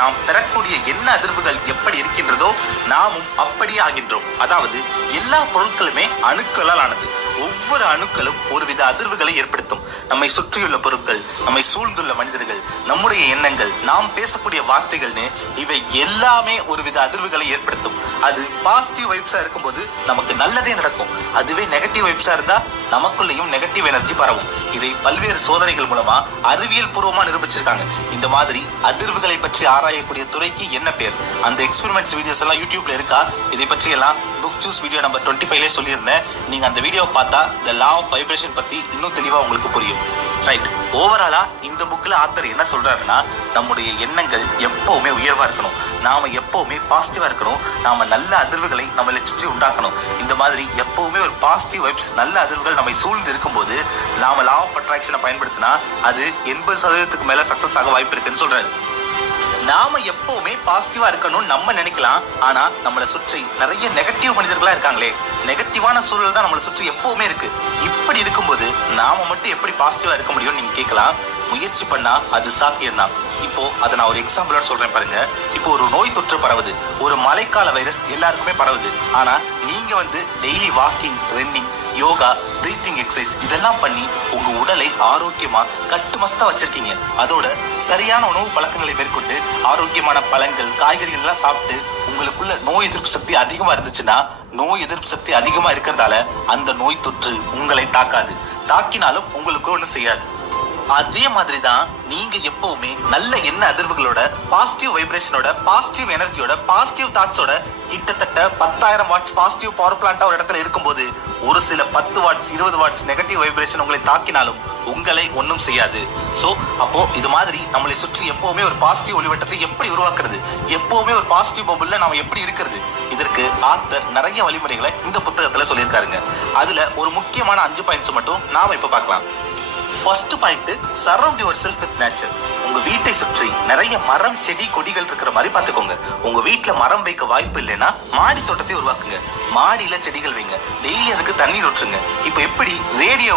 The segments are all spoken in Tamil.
நாம் பெறக்கூடிய என்ன அதிர்வுகள் எப்படி இருக்கின்றதோ நாமும் அப்படியே ஆகின்றோம். அதாவது எல்லா பொருட்களுமே அணுக்களால் ஆனது. ஒவ்வொரு அணுக்களும் ஒருவித அதிர்வுகளை ஏற்படுத்தும். நம்மை சுற்றியுள்ள பொருட்கள், நம்மை சூழ்ந்துள்ள மனிதர்கள், நம்முடைய எண்ணங்கள், நாம் பேசக்கூடிய வார்த்தைகள்னு இவை எல்லாமே ஒருவித அதிர்வுகளை ஏற்படுத்தும். அது பாசிட்டிவ் வைப்ஸா இருக்கும்போது நமக்கு நல்லதே நடக்கும். அதுவே நெகட்டிவ் வைப்ஸா இருந்தா நமக்குள்ளேயும் நெகட்டிவ் எனர்ஜி பரவும். இதை பல்வேறு சோதனைகள் மூலமா அறிவியல் பூர்வமா நிரூபிச்சிருக்காங்க. இந்த மாதிரி அதிர்வுகளை பற்றி ஆராயக்கூடிய துறைக்கு என்ன பேர்? அந்த எக்ஸ்பெரிமெண்ட்ஸ் வீடியோஸ் எல்லாம் யூடியூப்ல இருக்கா? இதை பற்றி எல்லாம் புக் ஜூஸ் வீடியோ நம்பர் 25 சொல்லியிருந்தேன். நீங்க அந்த வீடியோ பார்த்தா தி லா ஆஃப் வைப்ரேஷன் பத்தி இன்னும் தெளிவா உங்களுக்கு புரியும். ரைட், ஓவராலா இந்த புக்ல ஆத்தர் என்ன சொல்றாருன்னா, நம்முடைய எண்ணங்கள் எப்பவுமே உயர்வா இருக்கணும், நாம எப்பவுமே பாசிட்டிவா இருக்கணும், நாம நல்ல அதிர்வுகளை நம்மளை சுற்றி உண்டாக்கணும். இந்த மாதிரி எப்பவுமே ஒரு பாசிட்டிவ் வைப்ஸ், நல்ல அதிர்வுகள் நம்மை சூழ்ந்து இருக்கும்போது நாம லா ஆஃப் அட்ராக்ஷனை பயன்படுத்தினா அது 80% மேல சக்சஸ் ஆக வாய்ப்பு இருக்குன்னு சொல்றாரு. நாம எப்பவுமே பாசிட்டிவா இருக்கணும்னு நம்ம நினைக்கலாம். ஆனா நம்மளை சுற்றி நிறைய நெகட்டிவ் மனிதர்களா இருக்காங்களே, நெகட்டிவான சூழல் தான் நம்மளை சுற்றி எப்பவுமே இருக்கு. இப்படி இருக்கும்போது நாம மட்டும் எப்படி பாசிட்டிவா இருக்க முடியும் நீங்க கேட்கலாம். முயற்சி பண்ணா அது சாத்தியம்தான். இப்போ அதை நான் ஒரு எக்ஸாம்பிளோட சொல்றேன் பாருங்க. இப்போ ஒரு நோய் தொற்று பரவுது, ஒரு மழைக்கால வைரஸ் எல்லாருக்குமே பரவுது. ஆனா நீங்க daily walking, running, yoga, breathing exercise இதெல்லாம் பண்ணி உங்க உடலை ஆரோக்கியமா கட்டுமஸ்தா வச்சிருக்கீங்க. அதோட சரியான உணவு பழக்கங்களை மேற்கொண்டு ஆரோக்கியமான பழங்கள், காய்கறிகள் எல்லாம் சாப்பிட்டு உங்களுக்குள்ள நோய் எதிர்ப்பு சக்தி அதிகமா இருந்துச்சுன்னா, நோய் எதிர்ப்பு சக்தி அதிகமா இருக்கிறதால அந்த நோய் தொற்று உங்களை தாக்காது. தாக்கினாலும் உங்களுக்கு ஒன்றும் செய்யாது. அதே மாதிரிதான் நீங்க எப்பவுமே நல்ல எண்ண அதிர்வுகளோட, பாசிட்டிவ் வைப்ரேஷனோட, பாசிட்டிவ் எனர்ஜியோட, பாசிட்டிவ் தாட்ஸோட கிட்டத்தட்ட 10,000 வாட்ஸ் பாசிட்டிவ் பவர் பிளான்டா ஒரு இடத்துல இருக்கும்போது ஒரு சில 10 வாட்ஸ் 20 வாட்ஸ் நெகட்டிவ் வைப்ரேஷன் உங்களை தாக்கினாலும் உங்களை ஒன்றும் செய்யாது. சோ அப்போ இது மாதிரி நம்மளை சுற்றி எப்பவுமே ஒரு பாசிட்டிவ் ஒளிவட்டத்தை எப்படி உருவாக்குறது, எப்பவுமே ஒரு பாசிட்டிவ் பபுல்ல நாம எப்படி இருக்கிறது, இதற்கு ஆத்தர் நிறைய வழிமுறைகளை இந்த புத்தகத்துல சொல்லியிருக்காருங்க. அதுல ஒரு முக்கியமான 5 பாயிண்ட்ஸ் மட்டும் நாம இப்ப பார்க்கலாம். First point, surround your self with nature. உங்க வீட்டை சுற்றி நிறைய மரம், செடி, கொடிகள் இருக்கிற மாதிரி பாத்துக்கோங்க. உங்க வீட்டுல மரம் வைக்க வாய்ப்பு இல்லைன்னா மாடி தோட்டத்தை உருவாக்குங்க. மாடியில செடிகள் வைங்க, டெய்லி அதுக்கு தண்ணீர் ஊற்றுங்க. இப்போ எப்படி ரேடியோ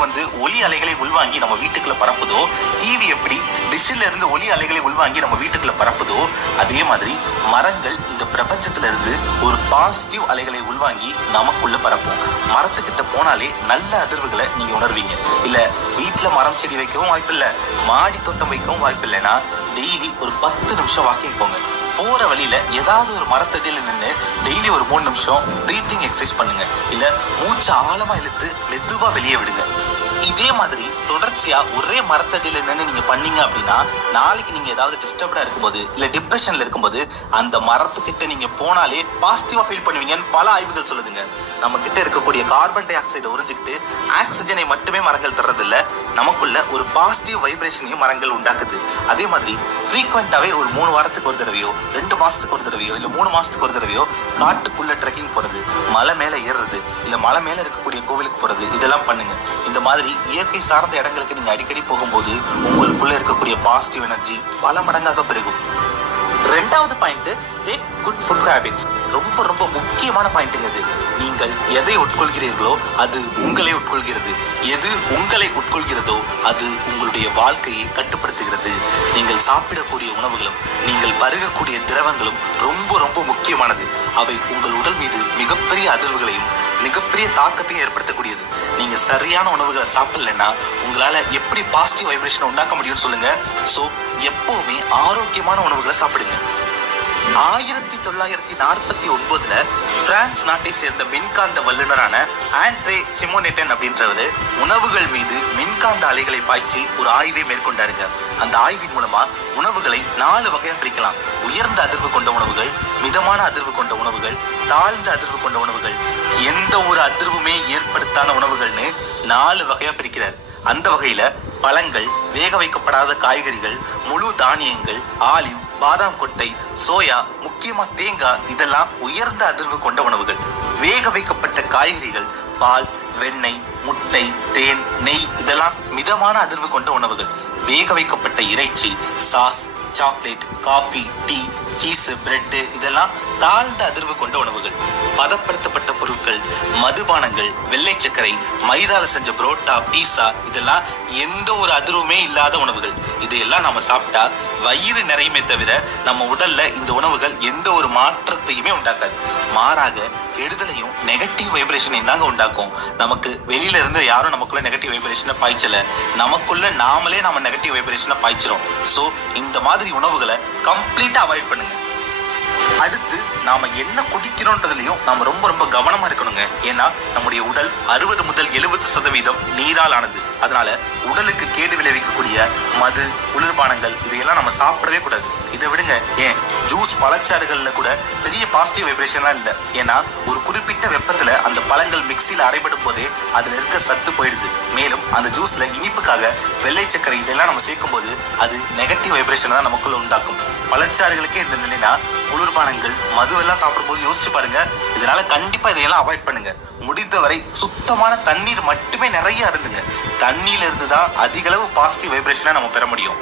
ஒலி அலைகளை உள்வாங்கி நம்ம வீட்டுக்குள்ள பரப்புதோ, டிவி எப்படி டிஷ்ல இருந்து ஒலி அலைகளை உள்வாங்கி நம்ம வீட்டுக்குள்ள பரப்புதோ, அதே மாதிரி மரங்கள் இந்த பிரபஞ்சத்துல இருந்து ஒரு பாசிட்டிவ் அலைகளை உள்வாங்கி நமக்குள்ள பரப்பும். மரத்துக்கிட்ட போனாலே நல்ல அதிர்வுகளை நீங்க உணர்வீங்க. இல்ல வீட்டுல மரம், செடி வைக்கவும் வாய்ப்பு இல்ல, மாடி தோட்டம் வைக்கவும் வாய்ப்பு இல்லைன்னா டெய்லி ஒரு 10 நிமிஷம் வாக்கிங் போங்க. போற வழியில ஏதாவது ஒரு மரத்தடியில நின்று டெய்லி ஒரு 3 நிமிஷம் பிரீத்திங் எக்ஸசைஸ் பண்ணுங்க. இல்ல மூச்சு ஆழமா இழுத்து மெதுவா வெளியே விடுங்க. இதே மாதிரி தொடர்ச்சியா ஒரே மரத்தடியில நின்று நீங்க பண்ணீங்க அப்படின்னா, நாளைக்கு நீங்க ஏதாவது டிஸ்டர்ப்டா இருக்கும்போது, இல்ல டிப்ரெஷன்ல இருக்கும்போது அந்த மரத்துக்கிட்ட நீங்க போனாலே பாசிட்டிவா ஃபீல் பண்ணுவீங்கன்னு பல ஆய்வுகள் சொல்லுதுங்க. நம்ம கிட்ட இருக்கக்கூடிய கார்பன் டை ஆக்சைடை உறிஞ்சிக்கிட்டு ஆக்சிஜனை மட்டுமே மரங்கள் தர்றதில்ல, நமக்குள்ள ஒரு பாசிட்டிவ் வைப்ரேஷனையும் மரங்கள் உண்டாக்குது. அதே மாதிரி ஃப்ரீக்வெண்டாவே ஒரு 3 வாரத்துக்கு ஒரு தடவையோ, 2 மாசத்துக்கு ஒரு தடவையோ, இல்ல 3 மாசத்துக்கு ஒரு தடவையோ காட்டுக்குள்ள ட்ரெக்கிங் போறது, மலை மேல ஏறுறது, இல்ல மலை மேல இருக்கக்கூடிய கோவிலுக்கு போறது, இதெல்லாம் பண்ணுங்க. இந்த மாதிரி இயற்கை சார்ந்த இடங்களுக்கு நீங்க அடிக்கடி போகும்போது உங்களுக்குள்ள இருக்கக்கூடிய பாசிட்டிவ் எனர்ஜி பல மடங்காக பெருகும். 2வது point, take good food habits. ரொம்ப ரொம்ப முக்கியமான பாயிண்ட்டுங்க இது. நீங்கள் எதை உட்கொள்கிறீர்களோ அது உங்களை உட்கொள்கிறது. எது உங்களை உட்கொள்கிறதோ அது உங்களுடைய வாழ்க்கையை கட்டுப்படுத்துகிறது. நீங்கள் சாப்பிடக்கூடிய உணவுகளும் நீங்கள் பருகக்கூடிய திரவங்களும் ரொம்ப ரொம்ப முக்கியமானது. அவை உங்கள் உடல் மீது மிகப்பெரிய அதிர்வுகளையும் மிகப்பெரிய தாக்கத்தையும் ஏற்படுத்தக்கூடியது. நீங்க சரியான உணவுகளை சாப்பிடலன்னா உங்களால எப்படி பாசிட்டிவ் வைப்ரேஷன் உண்டாக்க முடியும்னு சொல்லுங்க. சோ எப்பவுமே ஆரோக்கியமான உணவுகளை சாப்பிடுங்க. 1949 பிரான்ஸ் நாட்டை சேர்ந்த மின்காந்த வல்லுநரான ஆண்ட்ரே சிமோனேட்டன் அப்படின்றவர் உணவுகள் மீது மின்காந்த அலைகளை பாய்ச்சி ஒரு ஆய்வை மேற்கொண்டாருங்க. அந்த ஆய்வின் மூலமா உணவுகளை 4 வகையா பிரிக்கலாம். உயர்ந்த அதிர்வு கொண்ட உணவுகள், மிதமான அதிர்வு கொண்ட உணவுகள், தாழ்ந்த அதிர்வு கொண்ட உணவுகள், எந்த ஒரு அதிர்வுமே ஏற்படுத்தாத உணவுகள்னு 4 வகையா பிரிக்கிறார். அந்த வகையில பழங்கள், வேக வைக்கப்படாத காய்கறிகள், முழு தானியங்கள், ஆலிவ், பாதாம் கொட்டை, சோயா, முக்கியமா தேங்காய் இதெல்லாம் உயர்ந்த அதிர்வு கொண்ட உணவுகள். வேக வைக்கப்பட்ட காய்கறிகள், பால், வெண்ணெய், முட்டை, தேன், நெய் இதெல்லாம் மிதமான அதிர்வு கொண்ட உணவுகள். வேக வைக்கப்பட்ட இறைச்சி, sauce, chocolate, coffee, tea, cheese, bread இதெல்லாம் தாழ்ந்த அதிர்வு கொண்ட உணவுகள். பதப்படுத்தப்பட்ட பொருட்கள், மதுபானங்கள், வெள்ளை சர்க்கரை, மைதால செஞ்ச புரோட்டா, பீஸா இதெல்லாம் எந்த ஒரு அதிர்வுமே இல்லாத உணவுகள். இதையெல்லாம் நாம சாப்பிட்டா வயிறு நிறையுமே தவிர நம்ம உடல்ல இந்த உணவுகள் எந்த ஒரு மாற்றத்தையுமே உண்டாக்காது. மாறாக கெடுதலையும் நெகட்டிவ் வைப்ரேஷனையும் தாங்க உண்டாக்கும். நமக்கு வெளியில இருந்து யாரும் நமக்குள்ள நெகட்டிவ் வைப்ரேஷனை பாய்ச்சல, நமக்குள்ள நாமளே நம்ம நெகட்டிவ் வைப்ரேஷனை பாய்ச்சிரும். ஸோ இந்த மாதிரி உணவுகளை கம்ப்ளீட்டா அவாய்ட் பண்ணுங்க. அடுத்து நாம என்ன குடிக்கிறோன்றதுலயும் நாம ரொம்ப ரொம்ப கவனமா இருக்கணுங்க. ஏன்னா நம்முடைய உடல் 60 முதல் 70% நீரால் ஆனது. அதனால உடலுக்கு கேடு விளைவிக்கக்கூடிய மது, குளிர்பானங்கள் இதையெல்லாம் நம்ம சாப்பிடவே கூடாது. இதை விடுங்க, ஏன் ஜூஸ், பழச்சாறுகள்ல கூட பெரிய பாசிட்டிவ் வைப்ரேஷன்லாம் இல்லை. ஏன்னா ஒரு குறிப்பிட்ட வெப்பத்துல அந்த பழங்கள் மிக்சியில அரைபடும் போதே அதுல இருக்க சத்து போயிடுது. மேலும் அந்த ஜூஸ்ல இனிப்புக்காக வெள்ளை சர்க்கரை இதெல்லாம் நம்ம சேர்க்கும் போது அது நெகட்டிவ் வைப்ரேஷன் தான் நமக்குள்ள உண்டாக்கும். பழச்சாறுகளுக்கே இந்த நிலைனா குளிர்பானங்கள், மதுவெல்லாம் சாப்பிடும்போது யோசிச்சு பாருங்க. இதனால கண்டிப்பா இதையெல்லாம் அவாய்ட் பண்ணுங்க. முடிந்தவரை சுத்தமான தண்ணீர் மட்டுமே நிறைய அருந்துங்க. தண்ணியில இருந்து தான் அதிக அளவு பாசிட்டிவ் வைப்ரேஷனை நம்ம பெற முடியும்.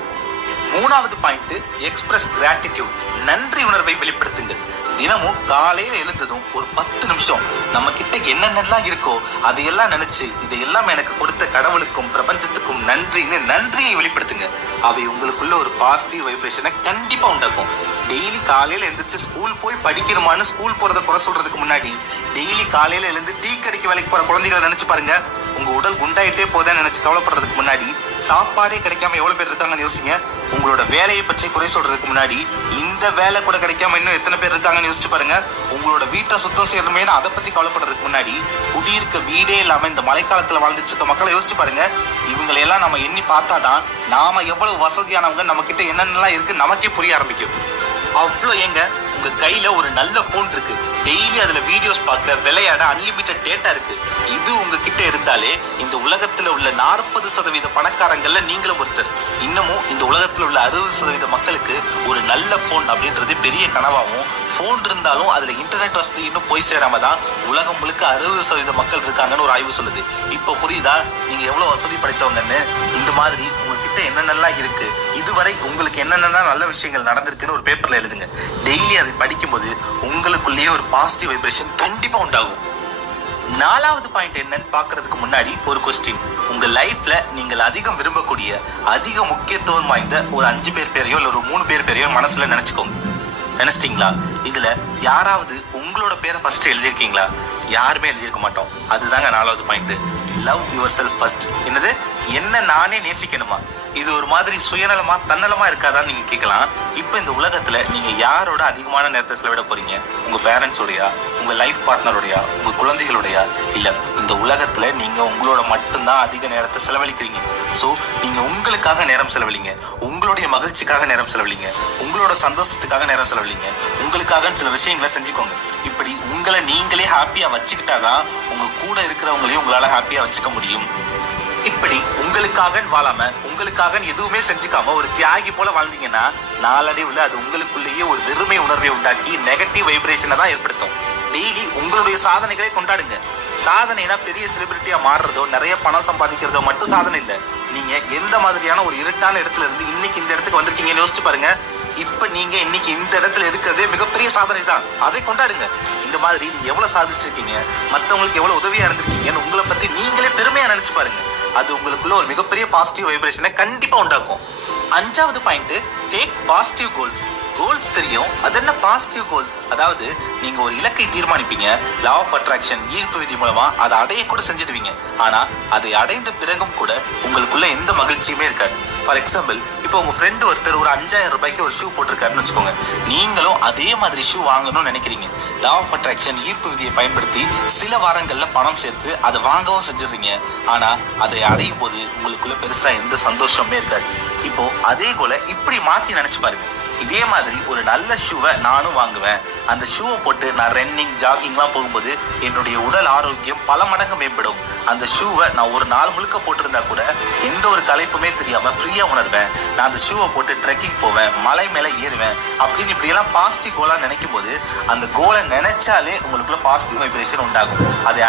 3வது பாயிண்ட், எக்ஸ்பிரஸ் கிராட்டிடியூட். நன்றி உணர்வை வெளிப்படுத்துங்க. தினமும் காலையில எழுந்ததும் ஒரு 10 நிமிஷம் நம்ம கிட்ட என்னென்னலாம் இருக்கோ அதையெல்லாம் நினைச்சு இதையெல்லாம் எனக்கு கொடுத்த கடவுளுக்கும் பிரபஞ்சத்துக்கும் நன்றின்னு நன்றியை வெளிப்படுத்துங்க. அவை உங்களுக்குள்ள ஒரு பாசிட்டிவ் வைப்ரேஷனை கண்டிப்பா உண்டாக்கும். டெய்லி காலையில எழுந்திரிச்சு ஸ்கூல் போய் படிக்கணுமான்னு ஸ்கூல் போறதை குறை சொல்றதுக்கு முன்னாடி டெய்லி காலையில எழுந்து டீ கடைக்கு வேலைக்கு போற குழந்தைகளை நினைச்சு பாருங்க. உங்க உடல் குண்டாயிட்டே போதேன்னு நினைச்சு கவலைப்படுறதுக்கு முன்னாடி சாப்பாடே கிடைக்காம எவ்வளவு பேர் இருக்காங்கன்னு யோசிங்க. உங்களோட வேலையை பற்றி குறை சொல்றதுக்கு முன்னாடி இந்த வேலை கூட கிடைக்காம இன்னும் எத்தனை பேர் இருக்காங்கன்னு யோசிச்சு பாருங்க. உங்களோட வீட்டை சுத்தம் செய்யணுமே அதை பத்தி கவலைப்படுறதுக்கு முன்னாடி குடியிருக்க வீடே இல்லாம இந்த மழைக்காலத்துல வாழ்ந்துட்டு இருக்க மக்களை யோசிச்சு பாருங்க. இவங்களையெல்லாம் நம்ம எண்ணி பார்த்தாதான் நாம எவ்வளவு வசதியானவங்க, நம்ம கிட்ட என்னென்னலாம் இருக்கு நமக்கே புரிய ஆரம்பிக்கும். அவ்வளோ ஏங்க, உங்க கையில ஒரு நல்ல போன் இருக்கு, டெய்லி அதுல வீடியோஸ் பார்க்க, விளையாட அன்லிமிட்டட் டேட்டா இருக்கு. இது உங்ககிட்ட இருந்தாலே இந்த உலகத்துல உள்ள 40% பணக்காரங்கள்ல நீங்களும் ஒருத்தர். இன்னமும் இந்த உலகத்துல உள்ள 60% மக்களுக்கு ஒரு நல்ல போன் அப்படின்றது பெரிய கனவாகவும், போன் இருந்தாலும் அதுல இன்டர்நெட் வசதி இன்னும் போய் சேராம தான் உலகம் முழுக்க 60% மக்கள் இருக்காங்கன்னு ஒரு ஆய்வு சொல்லுது. இப்ப புரியுதா நீங்க எவ்வளவு வசதி படைத்தவங்கன்னு? இந்த மாதிரி உங்ககிட்ட என்னென்னலாம் இருக்கு, இதுவரை உங்களுக்கு என்னென்ன நல்ல விஷயங்கள் நடந்திருக்குன்னு ஒரு பேப்பர்ல எழுதுங்க. டெய்லி அதை படிக்கும்போது உங்களுக்குள்ளேயே ஒரு பாசிட்டிவ் வைப்ரேஷன் கண்டிப்பா உண்டாகும். 4வது பாயிண்ட் என்னன்னு பாக்குறதுக்கு முன்னாடி ஒரு கொஸ்டின். உங்க லைஃப்ல நீங்கள் அதிகம் விரும்பக்கூடிய, அதிக முக்கியத்துவம் வாய்ந்த ஒரு 5 பேர் பேரையோ இல்ல ஒரு 3 பேர் பேரையோ மனசுல நினைச்சுக்கோங்க. நினைச்சிட்டீங்களா? இதுல யாராவது உங்களோட பேரை ஃபர்ஸ்ட் எழுதியிருக்கீங்களா? யாருமே எழுதியிருக்க மாட்டோம். அதுதாங்க 4வது point. Love your self first. என்னது, என்ன நானே நேசிக்கணுமா? இது ஒரு மாதிரி சுயநலமா, தன்னலமா இருக்காதான்னு நீங்க கேட்கலாம். இப்ப இந்த உலகத்துல நீங்க யாரோட அதிகமான நேரத்தை செலவிட போறீங்க? உங்க பேரண்ட்ஸோடையா, உங்க லைஃப் பார்ட்னரோடையா, உங்க குழந்தைகளுடையா? இல்ல, இந்த உலகத்துல நீங்க உங்களோட மட்டும்தான் அதிக நேரத்தை செலவழிக்கிறீங்க. சோ நீங்க உங்களுக்காக நேரம் செலவழிங்க, உங்களுடைய மகிழ்ச்சிக்காக நேரம் செலவழிங்க, உங்களோட சந்தோஷத்துக்காக நேரம் செலவழிங்க, உங்களுக்காக சில விஷயங்களை செஞ்சுக்கோங்க. இப்படி உங்களை நீங்களே ஹாப்பியா வச்சுக்கிட்டாதான் உங்க கூட இருக்கிறவங்களையும் உங்களால ஹாப்பியா வச்சுக்க முடியும். இப்படி உங்களுக்காக வாழாம, உங்களுக்காக எதுவுமே செஞ்சுக்காம ஒரு தியாகி போல வாழ்ந்தீங்கன்னா நாளடைவுல அது உங்களுக்குள்ளேயே ஒரு வெறுமை உணர்வை உண்டாக்கி நெகட்டிவ் வைப்ரேஷனை தான் ஏற்படுத்தும். டெய்லி உங்களுடைய சாதனைகளை கொண்டாடுங்க. சாதனைனா பெரிய செலிபிரிட்டியா மாறுறதோ, நிறைய பணம் சம்பாதிக்கிறதோ மட்டும் சாதனை இல்லை. நீங்க எந்த மாதிரியான ஒரு இருட்டான இடத்துல இருந்து இன்னைக்கு இந்த இடத்துக்கு வந்திருக்கீங்கன்னு யோசிச்சு பாருங்க. இப்ப நீங்க இன்னைக்கு இந்த இடத்துல இருக்கிறதே மிகப்பெரிய சாதனை தான். அதை கொண்டாடுங்க. இந்த மாதிரி நீங்க எவ்வளவு சாதிச்சிருக்கீங்க, மற்றவங்களுக்கு எவ்வளவு உதவியா இருந்திருக்கீங்கன்னு உங்களை பத்தி நீங்களே பெருமையா நினைச்சு பாருங்க. அது உங்களுக்குள்ள ஒரு மிகப்பெரிய பாசிட்டிவ் வைப்ரேஷனை கண்டிப்பா உண்டாக்கும். 5வது point, take positive goals. Goals தெரியும், அது என்ன பாசிட்டிவ் கோல்? அதாவது நீங்க ஒரு இலக்கை தீர்மானிப்பீங்க, லா ஆஃப் அட்ராக்ஷன், ஈர்ப்பு விதி மூலமா அதை அடைய கூட செஞ்சிடுவீங்க. ஆனா அதை அடைந்த பிறகும் கூட உங்களுக்குள்ள எந்த மகிழ்ச்சியுமே இருக்காது. ஃபார் எக்ஸாம்பிள், இப்போ உங்க ஃப்ரெண்டு ஒருத்தர் ஒரு 5000 ரூபாய்க்கு ஒரு ஷூ போட்டிருக்காருன்னு வச்சுக்கோங்க. நீங்களும் அதே மாதிரி ஷூ வாங்கணும்னு நினைக்கிறீங்க. லா ஆஃப் அட்ராக்ஷன், ஈர்ப்பு விதியை பயன்படுத்தி சில வாரங்கள்ல பணம் சேர்த்து அதை வாங்கவும் செஞ்சிடுறீங்க. ஆனா அதை அடையும் போது உங்களுக்குள்ள பெருசா எந்த சந்தோஷமே இருக்காது. இப்போ அதே போல இப்படி மாத்தி நினைச்சு பாருங்க. இதே மாதிரி ஒரு நல்ல ஷூவை நானும் வாங்குவேன். அந்த ஷூவை போட்டு நான் ரன்னிங், ஜாகிங்லாம் போகும்போது என்னுடைய உடல் ஆரோக்கியம் பல மடங்கு மேம்படும். அந்த ஷூவை நான் ஒரு நாள் முழுக்க போட்டிருந்தா கூட எந்த ஒரு களைப்புமே தெரியாம ஃப்ரீயா உணர்வேன். நான் அந்த ஷூவை போட்டு ட்ரெக்கிங் போவேன், மலை மேல ஏறுவேன் அப்படின்னு இப்படியெல்லாம் பாசிட்டிவ் கோலா நினைக்கும் போது அந்த கோலை நினைச்சாலே உங்களுக்குள்ள பாசிட்டிவ் வைப்ரேஷன் உண்டாகும். அதை